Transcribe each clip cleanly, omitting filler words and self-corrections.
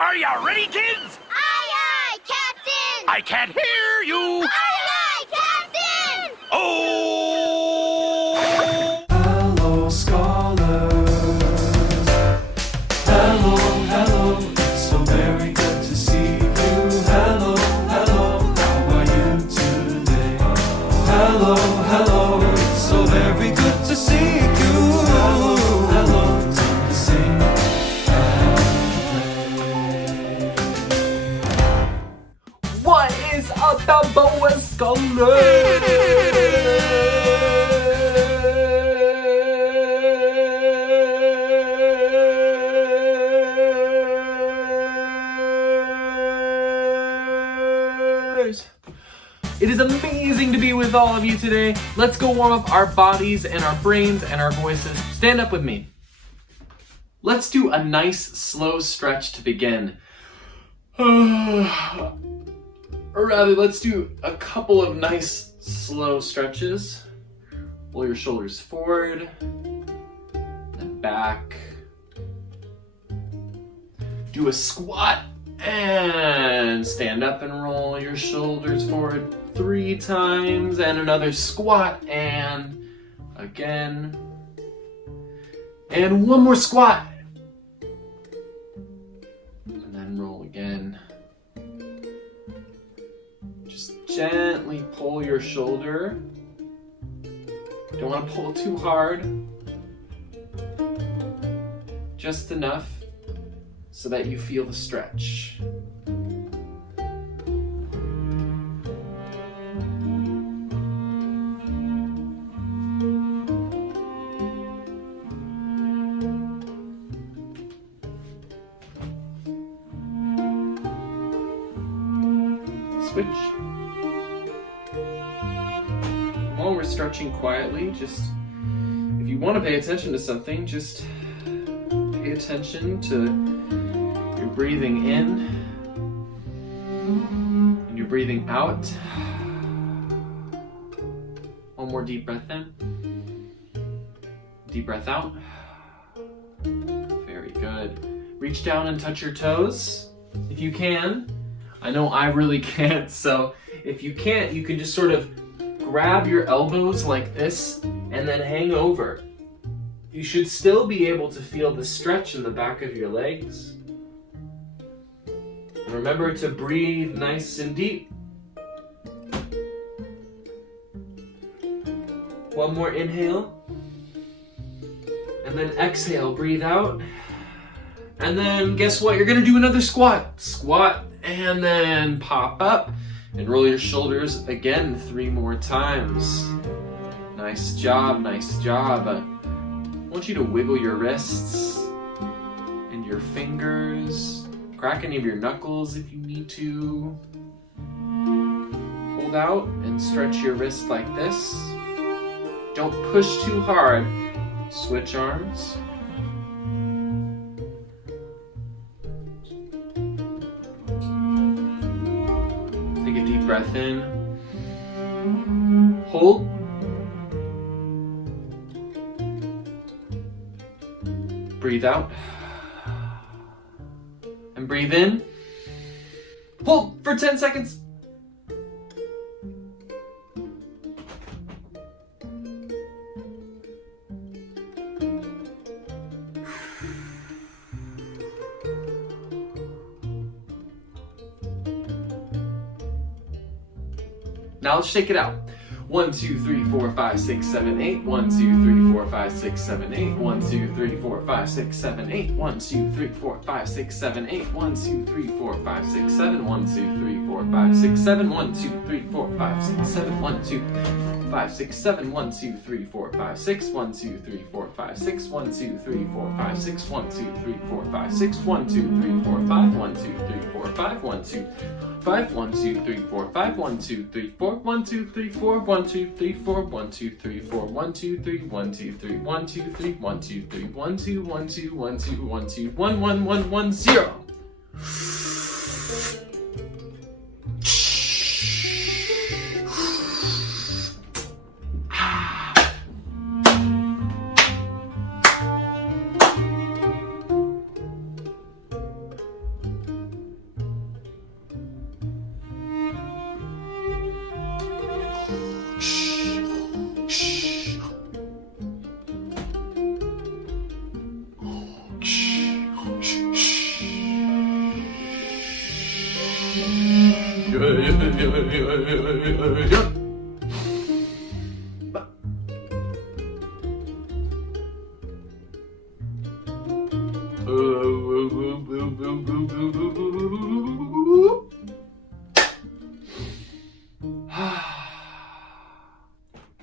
Are you ready, kids? Aye, aye, Captain! I can't hear you! Aye, aye, Captain! Oh! Hello, scholars. Hello, hello. It's so very good to see you. Hello, hello. How are you today? Hello, hello. It's so very good to see you. Hello, hello. Time to sing and play. What is up, Balboa Scholars? It is amazing to be with all of you today. Let's go warm up our bodies and our brains and our voices. Stand up with me. Let's do a nice slow stretch to begin. Or rather, let's do a couple of nice slow stretches. Roll your shoulders forward, then back. Do a squat and stand up and roll your shoulders forward 3 times, and another squat and again. And one more squat. And then roll again. Just gently pull your shoulder. Don't want to pull too hard. Just enough so that you feel the stretch. Switch. While we're stretching quietly, just if you want to pay attention to something, just pay attention to your breathing in and your breathing out. One more deep breath in. Deep breath out. Very good. Reach down and touch your toes if you can. I know I really can't, so if you can't, you can just sort of grab your elbows like this and then hang over. You should still be able to feel the stretch in the back of your legs. And remember to breathe nice and deep. One more inhale. And then exhale, breathe out. And then guess what? You're gonna do another squat. Squat. And then pop up and roll your shoulders again 3 more times. Nice job, nice job. I want you to wiggle your wrists and your fingers. Crack any of your knuckles if you need to. Hold out and stretch your wrist like this. Don't push too hard. Switch arms. Take a deep breath in. Hold. Breathe out. And breathe in. Hold for 10 seconds. Now let's shake it out. 1, 2, 3, 4, 5, 6, 7, 8. 1, 2, 3, 4, 5, 6, 7, 8. 1, 2, 3, 4, 5, 6, 7, 8. 1, 2, 3, 4, 5, 6, 7, 8. 1, 2, 3, 4, 5, 6, 7. 1, 2, 3, 4, 5, 6, 7. 1, 2, 3, 4, 5, 6, 7. 1, 2, 5, 6, 7. 1, 2, 3, 4, 5, 6. 1, 2, 3, 4, 5, 6. 1, 2, 3, 4, 5, 6. 1, 2, 3, 4, 5, 6. 1, 2, 3, 4, 5. 1, 2, 3, 4, 5. 1, 2, 5. 1, 2, 3, 4, 5. 1, 2, 3, 4. 1, 2, 3, 4. 1, 2, 3, 4. 1, 2, 3, 4. 1, 2, 3. 1, 2, 3. 1, 2, 3. 1, 2, 3. 1, 2, 1, 2, 1, 2, 1, 2, 1, 1, 1, 1, 0.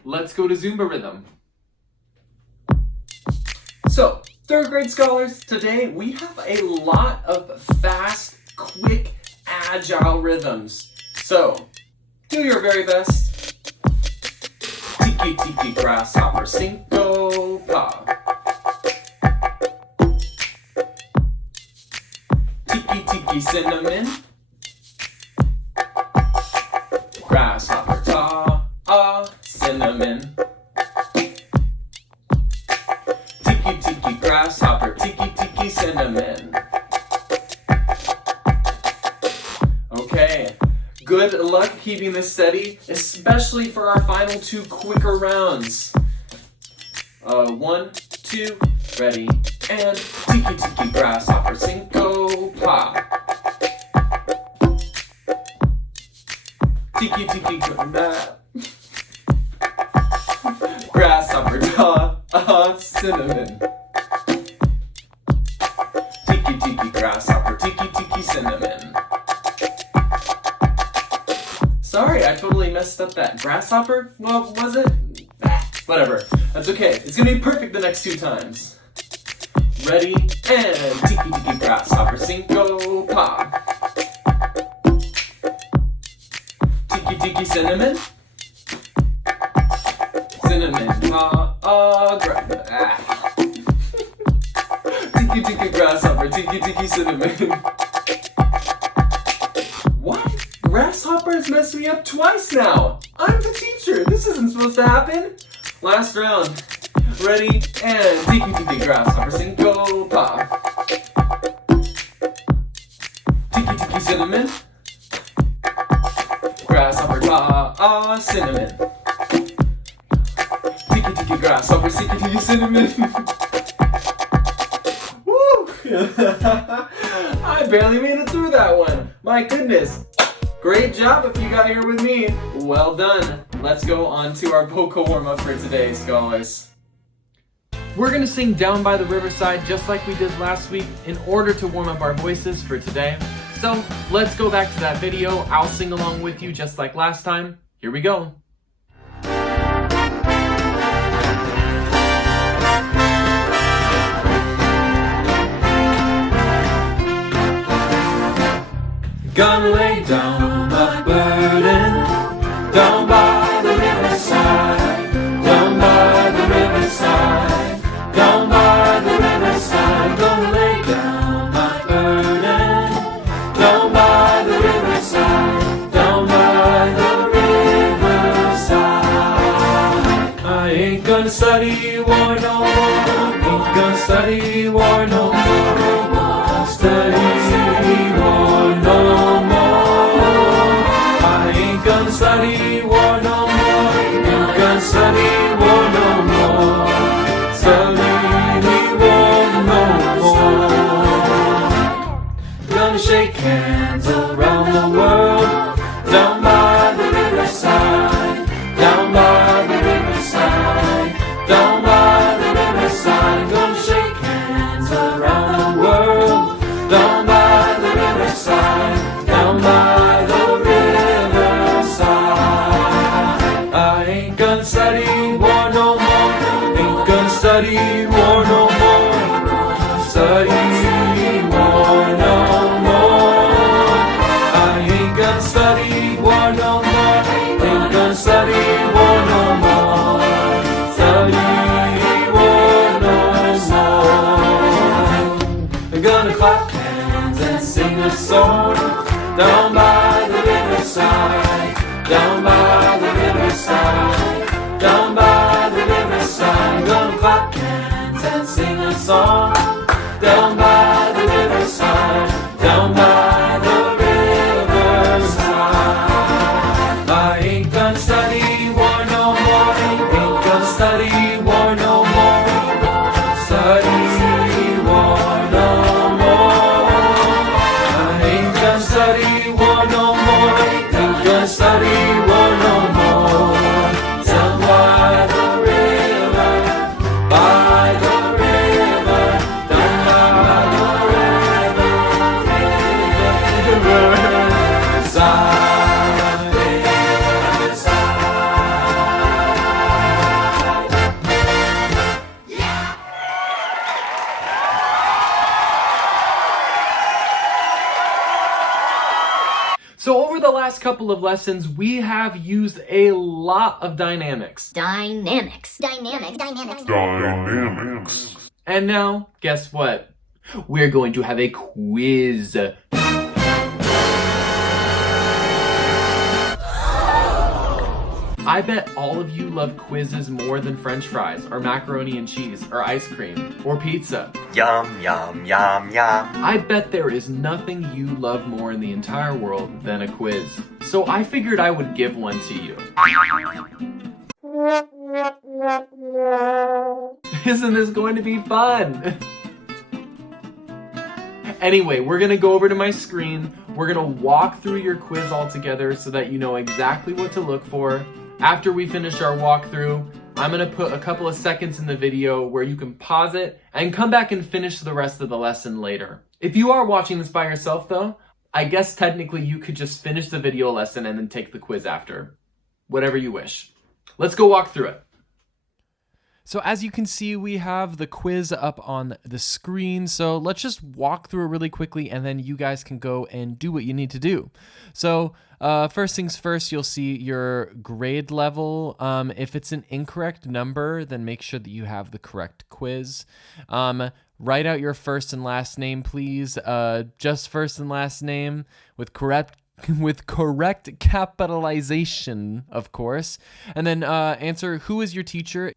Let's go to Zumba rhythm. So, third grade scholars, today we have a lot of fast, quick, agile rhythms. So, do your very best. Tiki tiki grasshopper cinco pa. Tiki tiki cinnamon. Grasshopper ta cinnamon. Tiki tiki grasshopper, tiki tiki cinnamon. Okay, good luck keeping this steady, especially for our final two quicker rounds. 1, 2, ready, and tiki tiki grasshopper, cinco pa. Tiki tiki grasshopper ta cinnamon. Tiki tiki grasshopper, tiki tiki cinnamon. Sorry, I totally messed up that grasshopper. Well, was it? Whatever. That's okay. It's gonna be perfect the next two times. Ready, and tiki tiki grasshopper, cinco pa. Tiki tiki cinnamon. Cinnamon Tiki tiki grasshopper, tiki tiki cinnamon. What? Grasshopper's messed me up twice now. I'm the teacher. This isn't supposed to happen. Last round. Ready, and tiki tiki grasshopper, cinco pa. Tiki tiki cinnamon. Grasshopper ta cinnamon. Tiki tiki grasshopper, tiki tiki cinnamon. Woo! I barely made it through that one. My goodness. Great job if you got here with me. Well done. Let's go on to our vocal warm-up for today, scholars. We're gonna sing Down by the Riverside just like we did last week in order to warm up our voices for today. So let's go back to that video. I'll sing along with you just like last time. Here we go. Gonna lay down my burden down by the riverside, down by the riverside, down by the riverside. Gonna lay down my burden down by the riverside, down by the riverside. I ain't gonna study war no more, ain't gonna study war no more, study war no more. I ain't gonna study war no more, ain't gonna study war no more, study war no more. Gonna shake hands around the world, down by the riverside, down by the riverside, down by the riverside. Gonna shake hands around the world, down by the riverside, down by the riverside. I ain't gonna study war no more, ain't gonna study war no more, study war no more. I ain't gonna study war no more, ain't gonna study war no more, study war no more. I'm gonna clap hands and sing a song down by the riverside, down by the riverside, down by the riverside. Gonna clap hands and sing a song down by the riverside, down by the riverside. I ain't gonna study war no more, ain't gonna study war no more, study war no more. I ain't gonna study war no more, ain't over the last couple of lessons, we have used a lot of dynamics. Dynamics. And now, guess what? We're going to have a quiz. I bet all of you love quizzes more than French fries, or macaroni and cheese, or ice cream, or pizza. Yum, yum, yum, yum. I bet there is nothing you love more in the entire world than a quiz. So I figured I would give one to you. Isn't this going to be fun? Anyway, we're gonna go over to my screen. We're gonna walk through your quiz all together so that you know exactly what to look for. After we finish our walkthrough, I'm gonna put a couple of seconds in the video where you can pause it and come back and finish the rest of the lesson later. If you are watching this by yourself though, I guess technically you could just finish the video lesson and then take the quiz after. Whatever you wish. Let's go walk through it. So as you can see, we have the quiz up on the screen. So let's just walk through it really quickly and then you guys can go and do what you need to do. So first things first, you'll see your grade level. If it's an incorrect number, then make sure that you have the correct quiz. Write out your first and last name, please. Just first and last name with correct capitalization, of course. And then answer who is your teacher.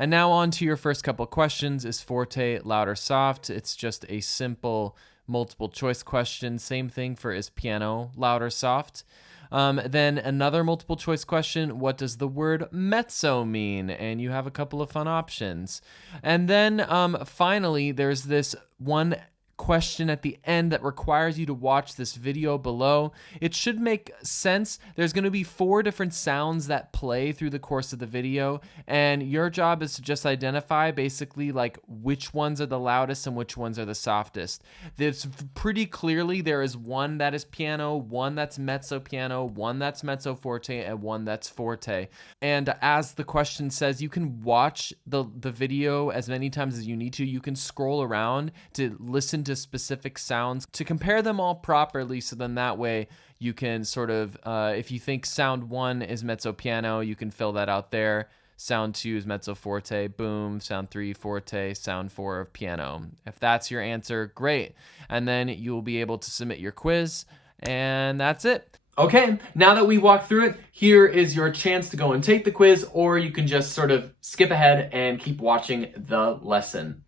And now on to your first couple questions. Is forte loud or soft? It's just a simple multiple choice question. Same thing for is piano loud or soft? Then another multiple choice question. What does the word mezzo mean? And you have a couple of fun options. And then finally, there's this one question at the end that requires you to watch this video below. It should make sense. There's going to be 4 different sounds that play through the course of the video, and your job is to just identify basically like which ones are the loudest and which ones are the softest. There's pretty clearly there is one that is piano, one that's mezzo piano, one that's mezzo forte, and one that's forte. And as the question says, you can watch the video as many times as you need to. You can scroll around to listen to specific sounds to compare them all properly, so then that way you can sort of if you think sound 1 is mezzo piano, you can fill that out there. Sound 2 is mezzo forte, boom. Sound 3 forte, sound 4 of piano. If that's your answer, great. And then you'll be able to submit your quiz, and that's it. Okay, now that we walked through it, here is your chance to go and take the quiz, or you can just sort of skip ahead and keep watching the lesson.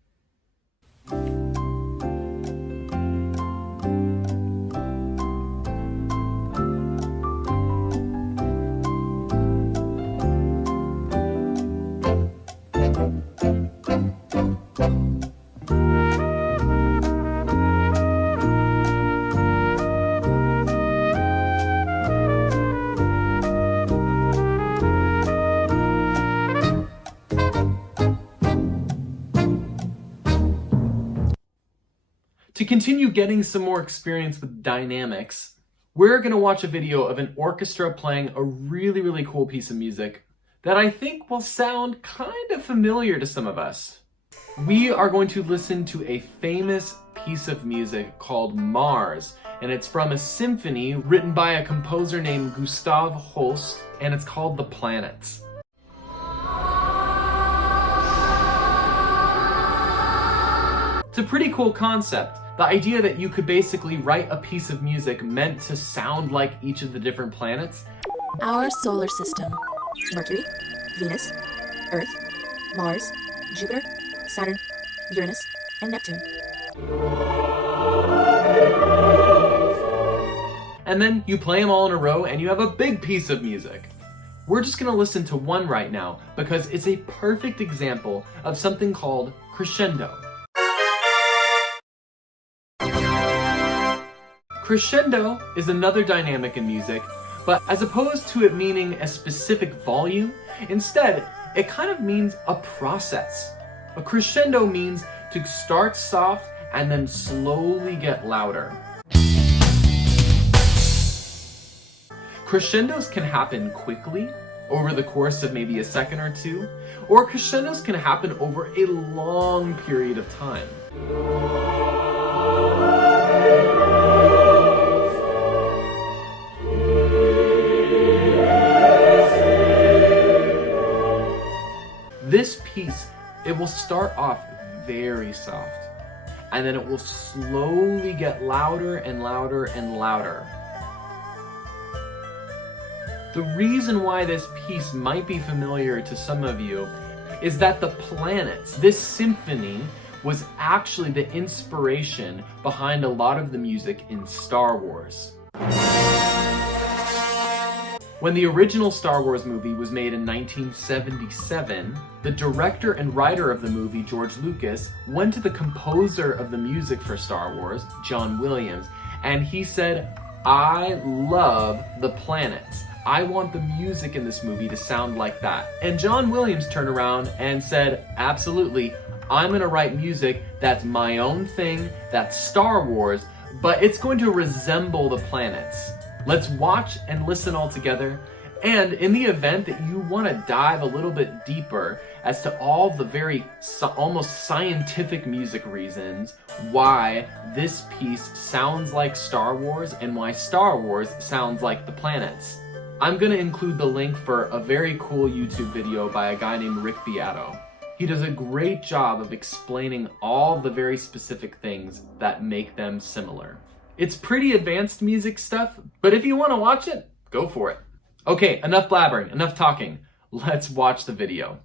To continue getting some more experience with dynamics, we're going to watch a video of an orchestra playing a really, really cool piece of music that I think will sound kind of familiar to some of us. We are going to listen to a famous piece of music called Mars, and it's from a symphony written by a composer named Gustav Holst, and it's called The Planets. It's a pretty cool concept. The idea that you could basically write a piece of music meant to sound like each of the different planets. Our solar system: Mercury, Venus, Earth, Mars, Jupiter, Saturn, Uranus, and Neptune. And then you play them all in a row and you have a big piece of music. We're just gonna listen to one right now because it's a perfect example of something called crescendo. Crescendo is another dynamic in music, but as opposed to it meaning a specific volume, instead, it kind of means a process. A crescendo means to start soft and then slowly get louder. Crescendos can happen quickly, over the course of maybe a second or two, or crescendos can happen over a long period of time. will start off very soft, and then it will slowly get louder and louder and louder. The reason why this piece might be familiar to some of you is that the planets, this symphony, was actually the inspiration behind a lot of the music in Star Wars. When the original Star Wars movie was made in 1977, the director and writer of the movie, George Lucas, went to the composer of the music for Star Wars, John Williams, and he said, "I love the planets. I want the music in this movie to sound like that." And John Williams turned around and said, "Absolutely, I'm gonna write music that's my own thing, that's Star Wars, but it's going to resemble the planets." Let's watch and listen all together. And in the event that you want to dive a little bit deeper as to all the very almost scientific music reasons why this piece sounds like Star Wars and why Star Wars sounds like the planets, I'm going to include the link for a very cool YouTube video by a guy named Rick Beato. He does a great job of explaining all the very specific things that make them similar. It's pretty advanced music stuff, but if you want to watch it, go for it. Okay, enough blabbering, enough talking. Let's watch the video.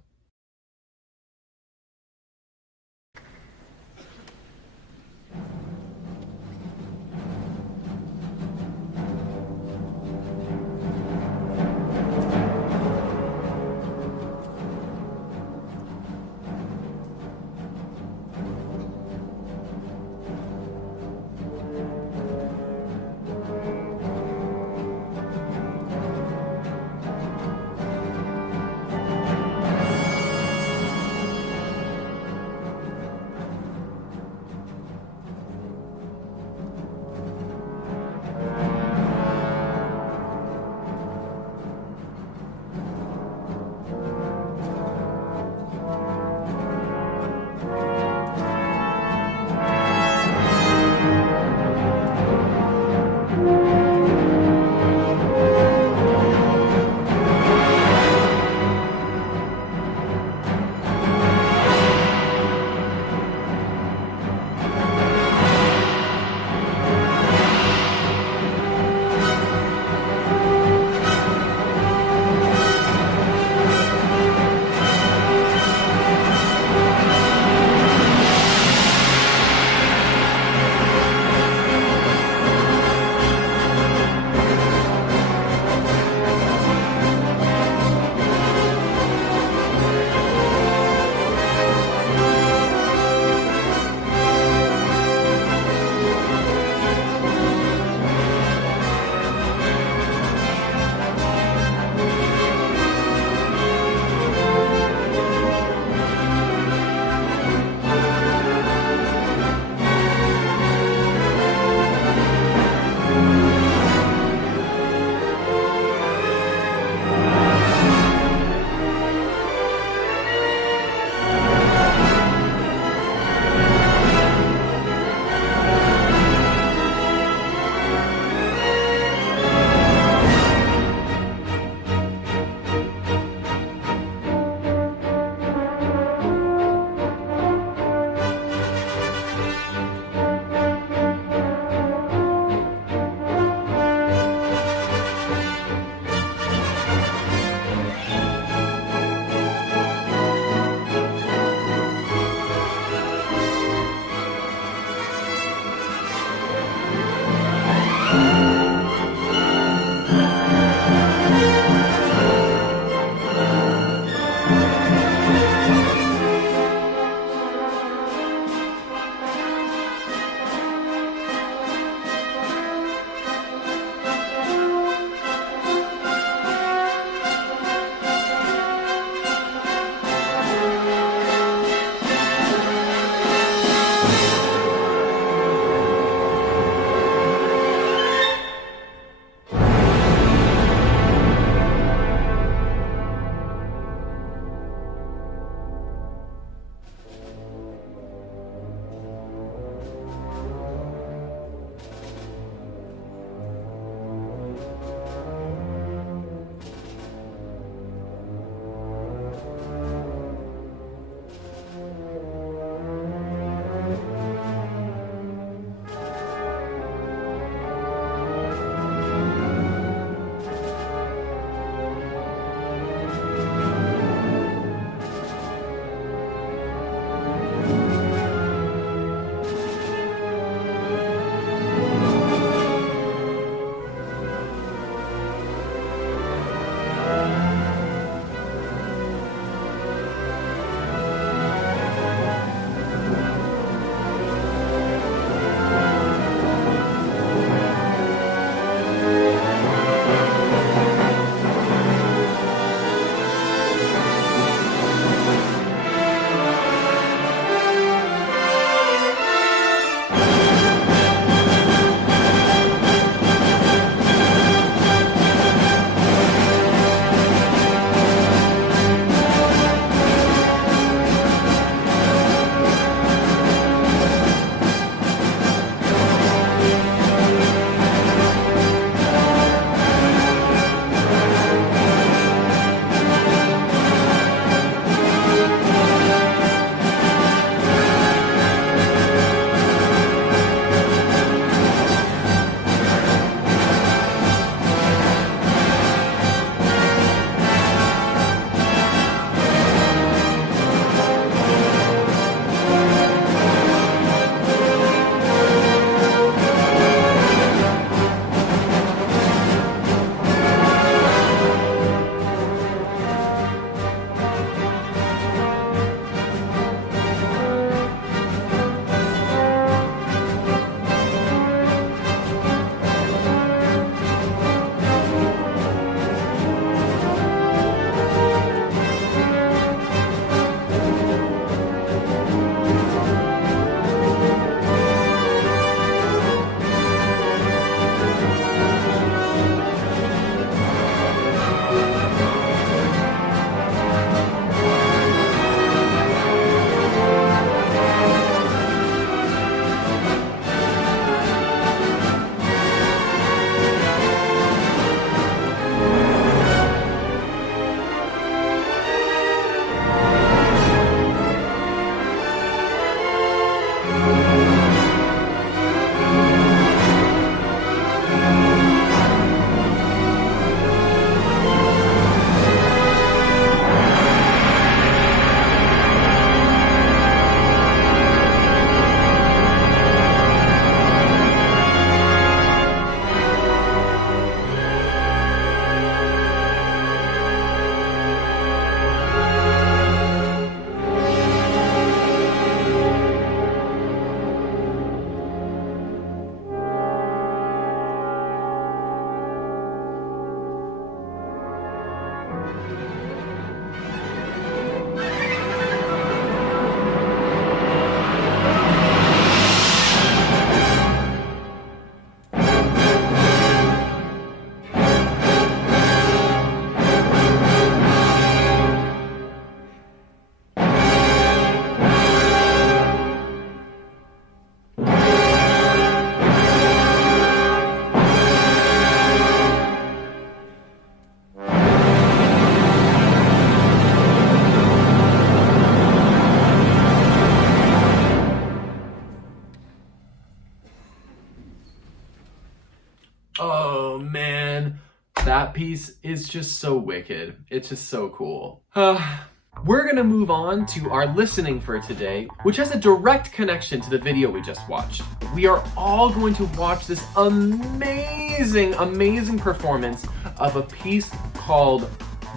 Oh man, that piece is just so wicked. It's just so cool. We're gonna move on to our listening for today, which has a direct connection to the video we just watched. We are all going to watch this amazing, amazing performance of a piece called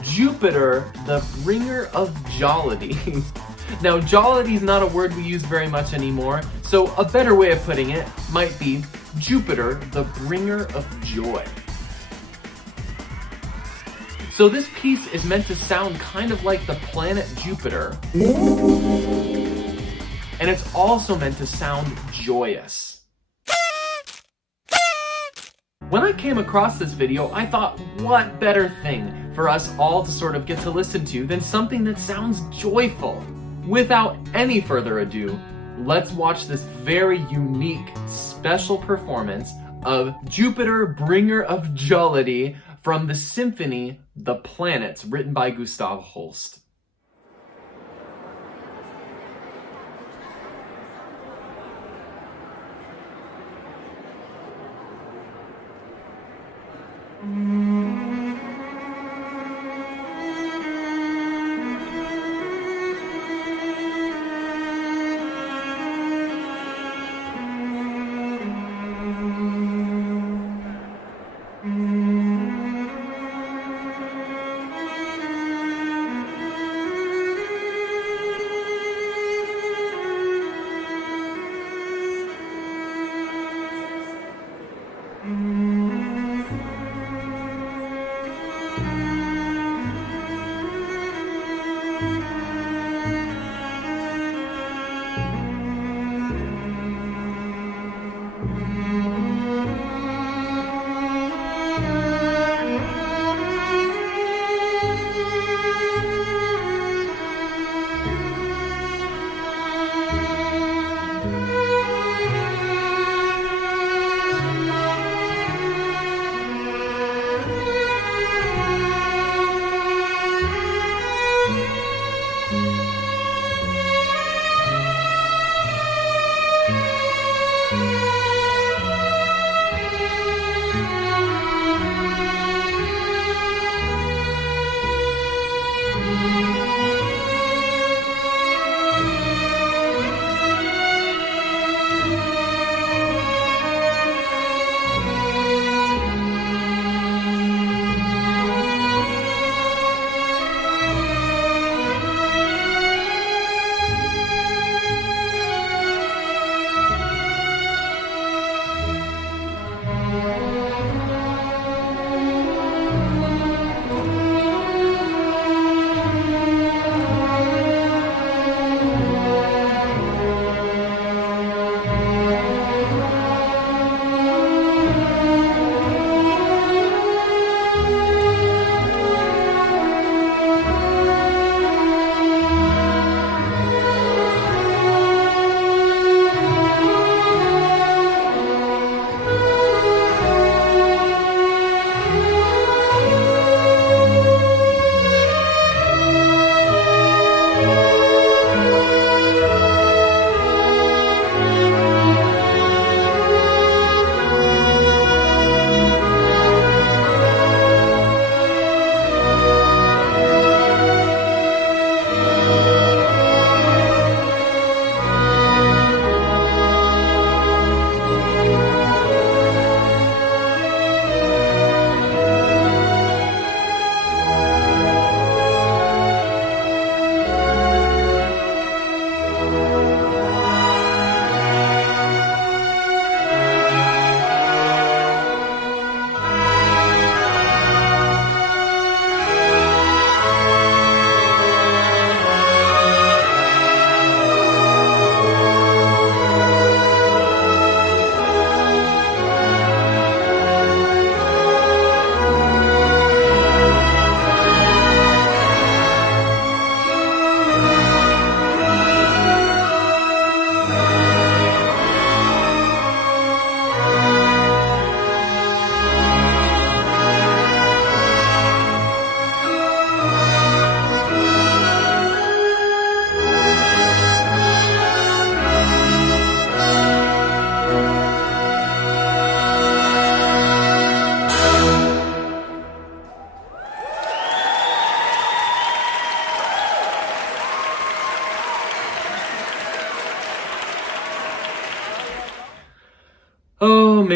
Jupiter, the Bringer of Jollity. Now, jollity is not a word we use very much anymore, so a better way of putting it might be Jupiter, the Bringer of Joy. So this piece is meant to sound kind of like the planet Jupiter, and it's also meant to sound joyous. When I came across this video, I thought, what better thing for us all to sort of get to listen to than something that sounds joyful? Without any further ado, let's watch this very unique, special performance of Jupiter, Bringer of Jollity from the symphony The Planets, written by Gustav Holst.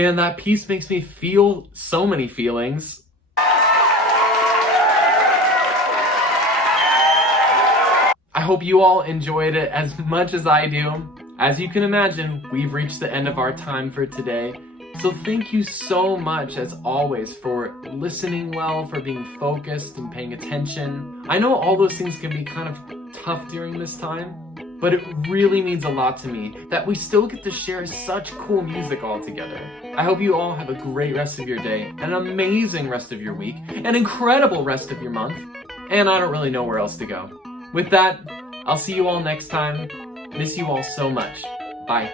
man, that piece makes me feel so many feelings. I hope you all enjoyed it as much as I do. As you can imagine, we've reached the end of our time for today. So thank you so much, as always, for listening well, for being focused and paying attention. I know all those things can be kind of tough during this time, but it really means a lot to me that we still get to share such cool music all together. I hope you all have a great rest of your day, an amazing rest of your week, an incredible rest of your month, and I don't really know where else to go. With that, I'll see you all next time. Miss you all so much. Bye.